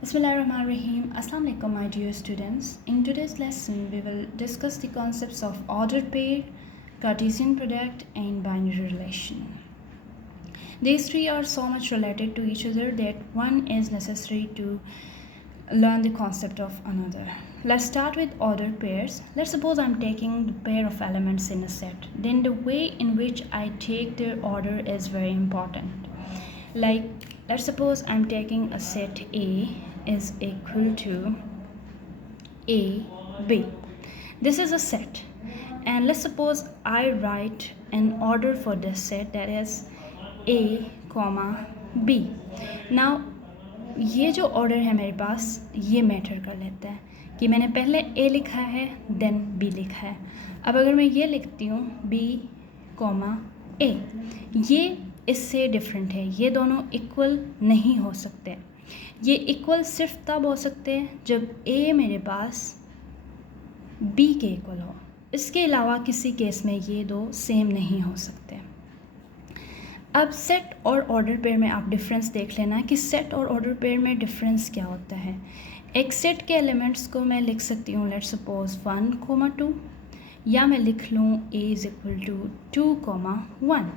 Bismillahirrahmanirrahim. Assalamu alaikum, my dear students. In today's lesson, we will discuss the concepts of ordered pair, Cartesian product, and binary relation. These three are so much related to each other that one is necessary to learn the concept of another. Let's start with ordered pairs. Let's suppose I'm taking the pair of elements in a set. Then the way in which I take their order is very important. Like, let's suppose I'm taking a set A is equal to A, B. This is a set, and let's suppose I write an order for this set, that is A, B. Now ये जो order है मेरे पास ये matter कर लेता है कि मैंने पहले A लिखा है देन B लिखा है. अब अगर मैं ये लिखती हूँ B, A, ये इससे डिफरेंट है. ये दोनों इक्वल नहीं हो सकते. ये इक्वल सिर्फ तब हो सकते हैं जब A मेरे पास B के इक्वल हो. इसके अलावा किसी केस में ये दो सेम नहीं हो सकते. अब सेट और ऑर्डर पेयर में आप डिफरेंस देख लेना कि सेट और ऑर्डर पेयर में डिफरेंस क्या होता है. एक सेट के एलिमेंट्स को मैं लिख सकती हूँ लेट्स सपोज 1, 2, या मैं लिख लूँ A is equal to 2, 1.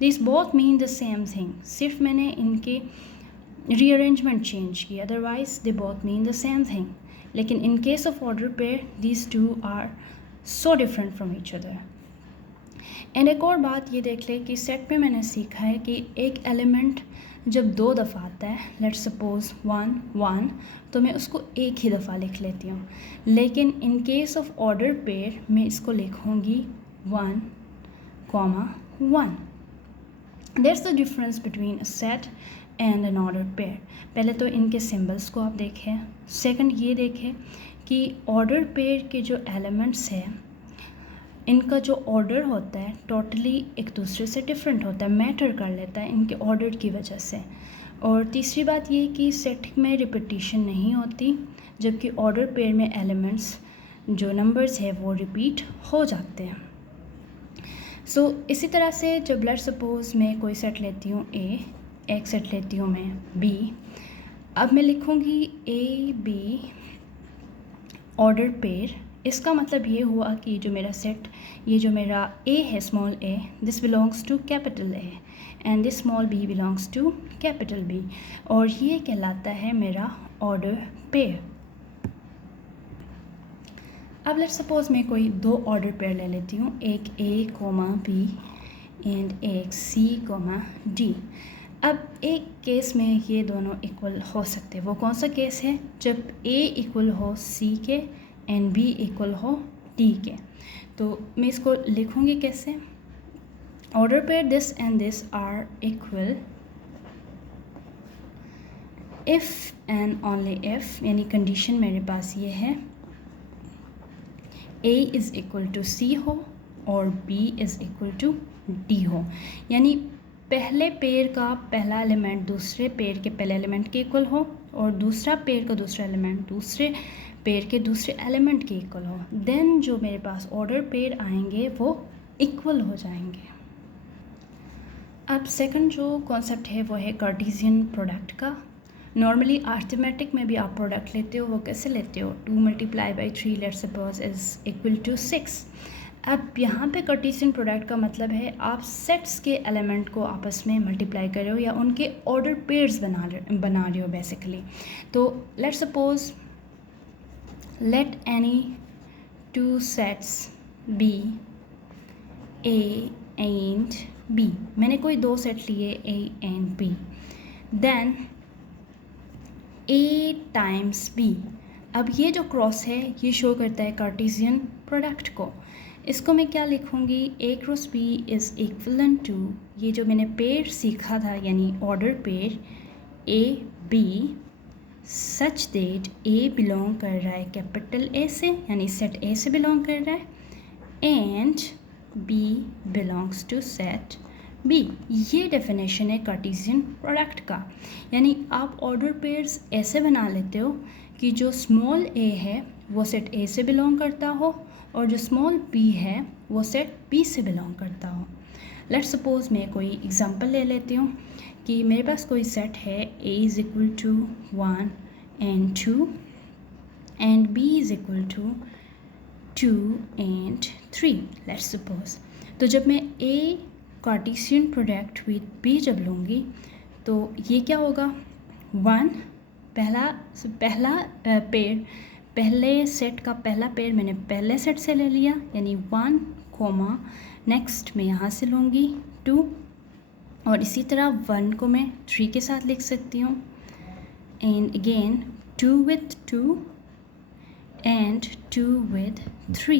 This both mean the same thing. सिर्फ मैंने इनके रीअरेंजमेंट चेंज की, otherwise they both mean the same thing. लेकिन in case of order pair these two are so different from each other. And एक और बात ये देख ले कि सेट में मैंने सीखा है कि एक एलिमेंट जब दो दफ़ा आता है लेट्स सपोज 1, तो मैं उसको एक ही दफ़ा लिख लेती हूँ. लेकिन in case of order pair मैं इसको लिखूँगी 1, 1. There's the difference between a set and an ordered pair. पहले तो इनके सिंबल्स को आप देखें. सेकंड ये देखें कि ऑर्डर पेयर के जो एलिमेंट्स हैं इनका जो ऑर्डर होता है टोटली एक दूसरे से डिफरेंट होता है, मैटर कर लेता है इनके ऑर्डर की वजह से. और तीसरी बात ये कि सेट में रिपीटिशन नहीं होती, जबकि ऑर्डर पेयर में एलिमेंट्स जो नंबर्स है वो रिपीट हो जाते हैं. सो इसी तरह से जब लेट्स सपोज मैं कोई सेट लेती हूँ A, एक सेट लेती हूँ मैं B. अब मैं लिखूँगी A, B ऑर्डर पेयर. इसका मतलब ये हुआ कि जो मेरा सेट, ये जो मेरा A है small a, this belongs to capital A and this small b belongs to capital B, और ये कहलाता है मेरा ऑर्डर पेयर. अब लेट्स सपोज मैं कोई दो ऑर्डर पेयर ले लेती हूँ, एक A, B एंड एक C, D. अब एक केस में ये दोनों इक्वल हो सकते हैं. वो कौन सा केस है? जब A इक्वल हो C के एंड B इक्वल हो D के. तो मैं इसको लिखूँगी कैसे? Order pair this and this are equal if and only if, यानी कंडीशन मेरे पास ये है A is equal to C हो और B is equal to D हो. यानी पहले पेयर का पहला एलिमेंट दूसरे पेयर के पहले एलिमेंट के इक्वल हो और दूसरा पेयर का दूसरा एलिमेंट दूसरे पेयर के दूसरे एलिमेंट के इक्वल हो. देन जो मेरे पास ऑर्डर पेयर आएंगे वो इक्वल हो जाएंगे. अब सेकंड जो कॉन्सेप्ट है वो है कार्टेशियन प्रोडक्ट का. नॉर्मली अर्थमेटिक में भी आप प्रोडक्ट लेते हो, वो कैसे लेते हो? 2 × 3 let's suppose is equal to 6. अब यहाँ पे कार्टेशियन प्रोडक्ट का मतलब है आप सेट्स के एलिमेंट को आपस में मल्टीप्लाई कर रहे हो या उनके ऑर्डर पेयर्स बना रहे हो बेसिकली. तो let's suppose let any two sets be A and B. मैंने कोई दो सेट लिए A and B. Then A times B. अब ये जो क्रॉस है ये शो करता है कार्टेशियन प्रोडक्ट को. इसको मैं क्या लिखूँगी? A cross B is equal to, ये जो मैंने पेयर सीखा था यानी order pair A B such that A belong कर रहा है कैपिटल A से, यानी सेट A से बिलोंग कर रहा है and B belongs to set B. ये डेफिनेशन है कार्टेशियन प्रोडक्ट का. यानी आप ऑर्डर पेयर्स ऐसे बना लेते हो कि जो स्मॉल a है वो सेट A से बिलोंग करता हो और जो स्मॉल b है वो सेट B से बिलोंग करता हो. लेट्स सपोज मैं कोई एग्जांपल ले लेती हूँ कि मेरे पास कोई सेट है A is equal to 1 and 2 and B is equal to 2 and 3 let's suppose। तो जब मैं A Cartesian product with B जब लूँगी तो ये क्या होगा 1 पहला पेड़ पहले सेट का पहला पेड़ मैंने पहले सेट से ले लिया यानी 1 कोमा नेक्स्ट मैं यहाँ से लूँगी 2 और इसी तरह 1 को मैं 3 के साथ लिख सकती हूँ and again 2 with 2 and 2 with 3।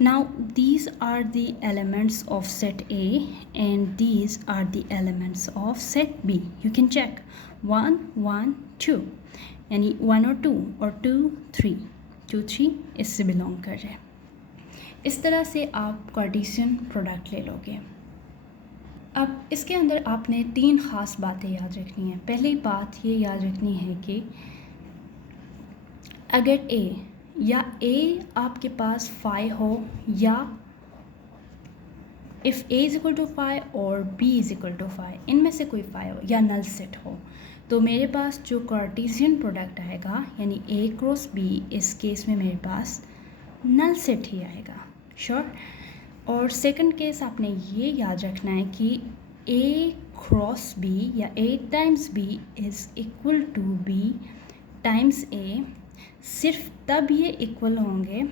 Now these are the elements of set A and these are the elements of set B। You can check 1 1 2 यानी 1 और 2 और 2 3 2 3 इससे बिलोंग कर रहे हैं। इस तरह से आप कार्टेशियन प्रोडक्ट ले लोगे। अब इसके अंदर आपने 3 ख़ास बातें याद रखनी है। पहली बात ये याद रखनी है कि अगर A या A आपके पास 5 हो या if A is equal to 5 और B इज़ इक्वल टू 5 इनमें से कोई 5 हो या नल सेट हो तो मेरे पास जो कार्टेशियन प्रोडक्ट आएगा यानी A क्रॉस B इस केस में मेरे पास नल सेट ही आएगा। श्योर। और सेकंड केस आपने ये याद रखना है कि A क्रॉस B या A times B is equal to B times A। सिर्फ तब ये इक्वल होंगे।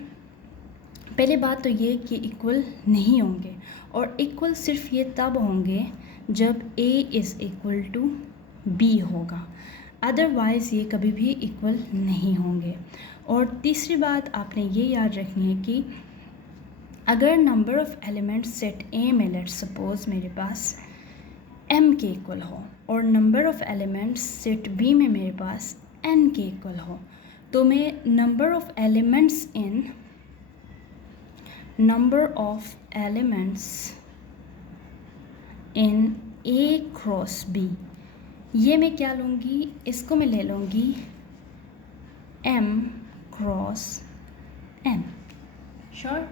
पहले बात तो ये कि इक्वल नहीं होंगे और इक्वल सिर्फ ये तब होंगे जब A is equal to B होगा, अदरवाइज़ ये कभी भी इक्वल नहीं होंगे। और तीसरी बात आपने ये याद रखनी है कि अगर number of elements set A में लेट्स सपोज मेरे पास M के इक्वल हो और number of elements set B में मेरे पास N के इक्वल हो तो मैं number of elements in A cross B ये मैं क्या लूँगी, इसको मैं ले लूँगी M cross N। Sure.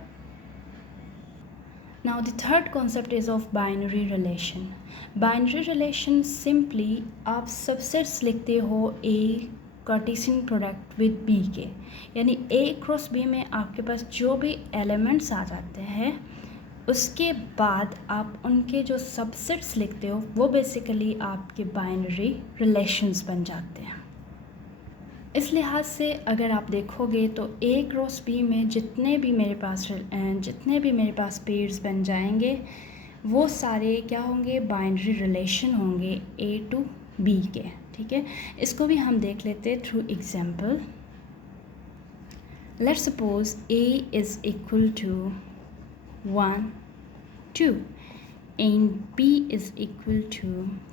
Now the third concept is of binary relation। Binary relation simply आप सबसेट्स लिखते हो A Cartesian product with B के, यानी A क्रॉस B में आपके पास जो भी एलिमेंट्स आ जाते हैं उसके बाद आप उनके जो सबसेट्स लिखते हो वो बेसिकली आपके बाइनरी रिलेशंस बन जाते हैं। इस लिहाज से अगर आप देखोगे तो A क्रॉस B में जितने भी मेरे पास पेयर्स बन जाएंगे वो सारे क्या होंगे, बाइनरी रिलेशन होंगे A टू B के। ठीक है, इसको भी हम देख लेते हैं through example. Let's suppose A is equal to 1 2 and B is equal to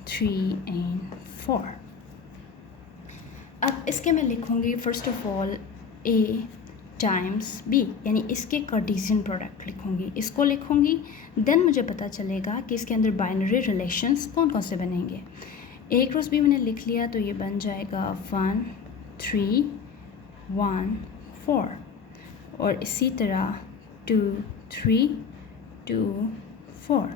3 and 4। अब इसके मैं लिखूँगी first of all A times B यानी इसके कार्टेशियन प्रोडक्ट लिखूँगी, इसको लिखूँगी देन मुझे पता चलेगा कि इसके अंदर बाइनरी रिलेशंस कौन कौन से बनेंगे। A क्रॉस B मैंने लिख लिया तो ये बन जाएगा 1 3 1 4 और इसी तरह 2 3 2 4।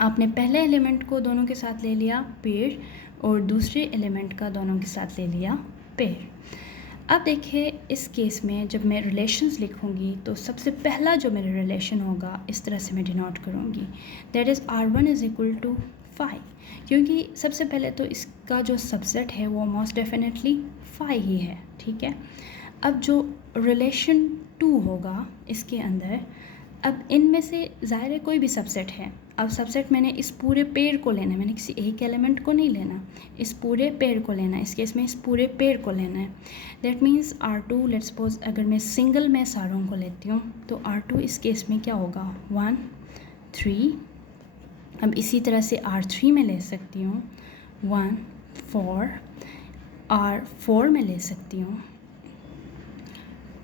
आपने पहले एलिमेंट को दोनों के साथ ले लिया पेयर और दूसरे एलिमेंट का दोनों के साथ ले लिया पेयर। अब देखिए इस केस में जब मैं रिलेशंस लिखूंगी तो सबसे पहला जो मेरा रिलेशन होगा इस तरह से मैं डिनोट करूंगी, that is R1 is equal to 5, क्योंकि सबसे पहले तो इसका जो सबसेट है वो मोस्ट डेफिनेटली 5 ही है। ठीक है, अब जो रिलेशन 2 होगा इसके अंदर, अब इनमें से ज़ाहिर है कोई भी सबसेट है। अब सबसेट मैंने इस पूरे पेयर को लेना है, मैंने किसी एक एलिमेंट को नहीं लेना, इस पूरे पेयर को लेना है। इस केस में इस पूरे पेयर को लेना है। That means R2 let's suppose अगर मैं सिंगल में सारों को लेती हूँ तो R2 इस केस में क्या होगा 1 3। अब इसी तरह से R3 में ले सकती हूँ 1 4, R4 में ले सकती हूँ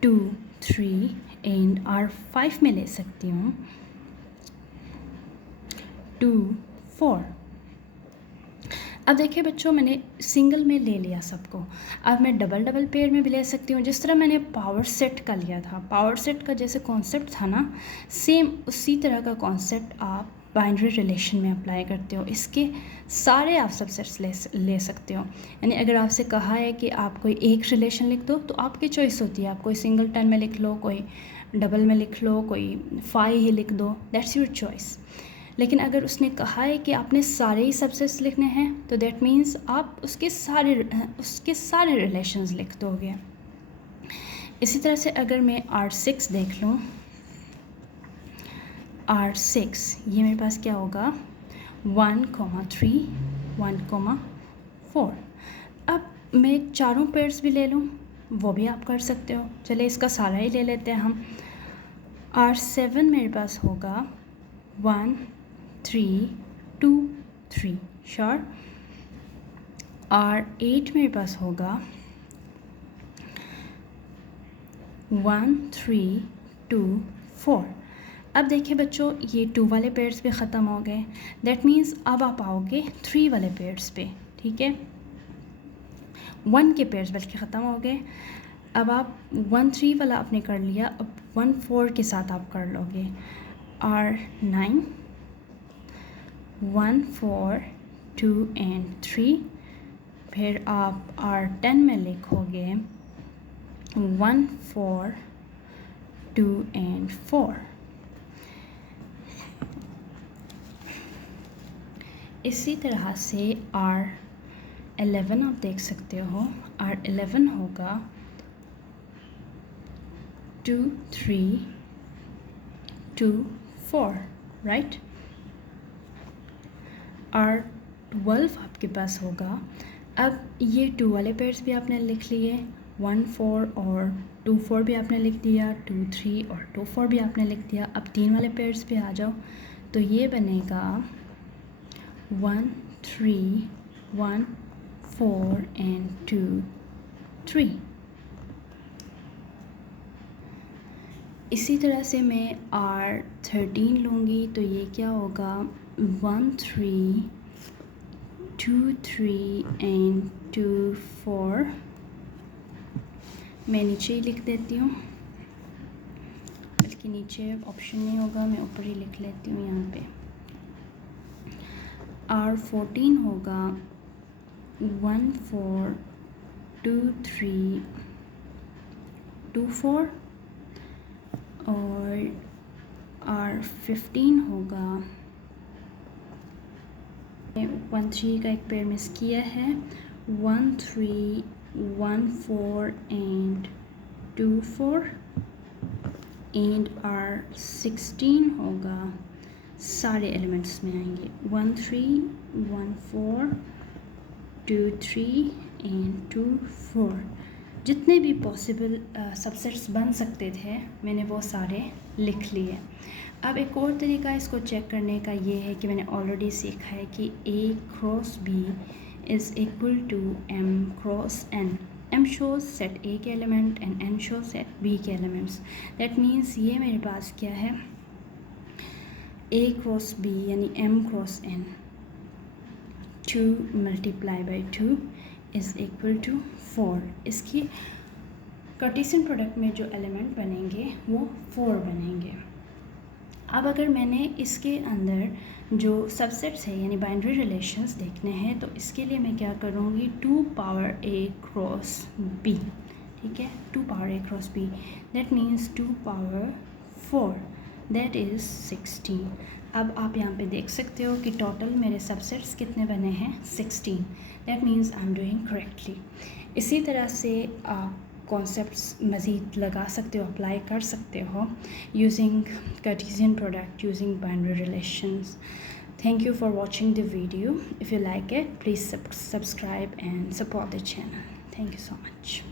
2 3 एंड R5 में ले सकती हूँ 2 4। अब देखिए बच्चों मैंने सिंगल में ले लिया सबको, अब मैं डबल पेयर में भी ले सकती हूँ। जिस तरह मैंने पावर सेट का लिया था, पावर सेट का जैसे कॉन्सेप्ट था ना, सेम उसी तरह का कॉन्सेप्ट आप बाइनरी रिलेशन में अप्लाई करते हो। इसके सारे आप सबसेट्स ले सकते हो। यानी अगर आपसे कहा है कि आप कोई एक रिलेशन लिख दो तो आपकी चॉइस होती है, आप कोई सिंगलटन में लिख लो, कोई डबल में लिख लो, कोई फाई ही लिख दो, दैट्स योर चॉइस। लेकिन अगर उसने कहा है कि आपने सारे ही सबसेट्स लिखने हैं तो दैट मीन्स आप उसके सारे रिलेशंस लिख दोगे। इसी तरह से अगर मैं R6 देख लूँ, R6 ये मेरे पास क्या होगा 1,3 1,4। अब मैं चारों पेयर्स भी ले लूँ, वो भी आप कर सकते हो। चलिए इसका सारा ही ले लेते हैं हम। R7 मेरे पास होगा 1 3 2 3 श्योर। R8 मेरे पास होगा 1 3 2 4। अब देखिए बच्चों, ये 2 वाले पेयर्स पे ख़त्म हो गए, दैट मीन्स अब आप आओगे 3 वाले पेयर्स पे, ठीक है। 1 के पेयर्स बल्कि ख़त्म हो गए। अब आप 1 3 वाला आपने कर लिया, अब 1 4 के साथ आप कर लोगे R9 1 4 2 and 3। फिर आप R10 में लिखोगे 1 4 2 and 4। इसी तरह से R11 आप देख सकते हो, R11 होगा 2 3 2 4 राइट। R12 आपके पास होगा, अब ये 2 वाले पेयर्स भी आपने लिख लिए, 1 4 और 2 4 भी आपने लिख दिया, 2 3 और 2 4 भी आपने लिख दिया। अब 3 वाले पेयर्स पे आ जाओ तो ये बनेगा 1 3 1 4 and 2 3। इसी तरह से मैं R13 लूँगी तो ये क्या होगा 1 3 2 3 and 2 4। मैं नीचे ही लिख देती हूँ, बल्कि नीचे ऑप्शन नहीं होगा, मैं ऊपर ही लिख लेती हूँ यहाँ पे। R14 होगा 1 4 2 3 2 4 और R15 होगा 1 3 का एक पेयर मिस किया है, 1 3 1 4 and 2 4 एंड R16 होगा सारे एलिमेंट्स में आएंगे 1 3 1 4 2 3 and 2 4। जितने भी पॉसिबल सबसेट्स बन सकते थे मैंने वो सारे लिख लिए। अब एक और तरीका इसको चेक करने का ये है कि मैंने ऑलरेडी सीखा है कि A cross B is equal to M cross N। M shows set A के element and N shows set B के एलिमेंट्स। दैट मीन्स ये मेरे पास क्या है A क्रॉस B यानी M cross N 2 multiplied by 2 is equal to 4। इसकी Cartesian product में जो एलिमेंट बनेंगे वो 4 बनेंगे। अब अगर मैंने इसके अंदर जो सबसेट्स है यानी बाइनरी रिलेशंस देखने हैं तो इसके लिए मैं क्या करूँगी 2 पावर A क्रॉस B, ठीक है, 2 power A cross B that means 2 power 4 that is 16। अब आप यहाँ पे देख सकते हो कि टोटल मेरे सबसेट्स कितने बने हैं 16। That means I am doing correctly. इसी तरह से आप कॉन्सेप्ट्स मज़ीद लगा सकते हो, अप्लाई कर सकते हो using Cartesian product, using binary relations. Thank you for watching the video. If you like it, please subscribe and support the channel. Thank you so much.